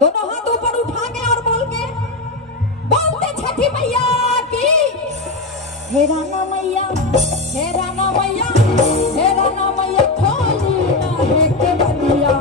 दोनों हाथ ऊपर उठा के और बोलते छठी मैया की। हे राना मैया, हे राना मैया, हे राना मैया खोली ना है के बनिया।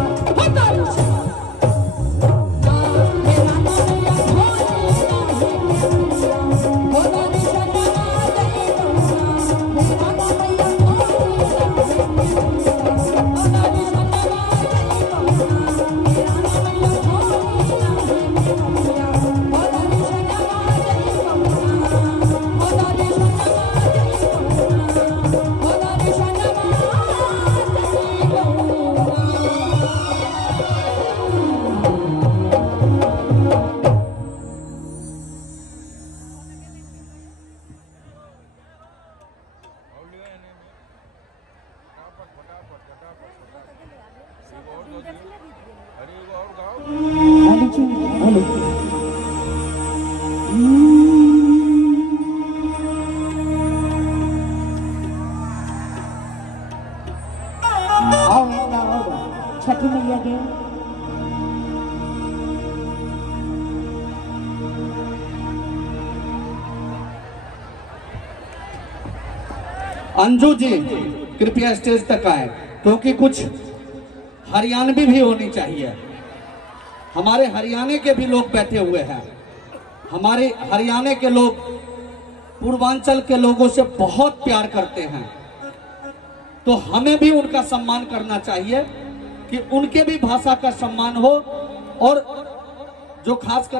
छठी मैया के अंजू जी कृपया स्टेज तक आए, क्योंकि कुछ हरियाणवी भी होनी चाहिए। हमारे हरियाणा के भी लोग बैठे हुए हैं। हमारे हरियाणा के लोग पूर्वांचल के लोगों से बहुत प्यार करते हैं, तो हमें भी उनका सम्मान करना चाहिए कि उनके भी भाषा का सम्मान हो। और जो खास कर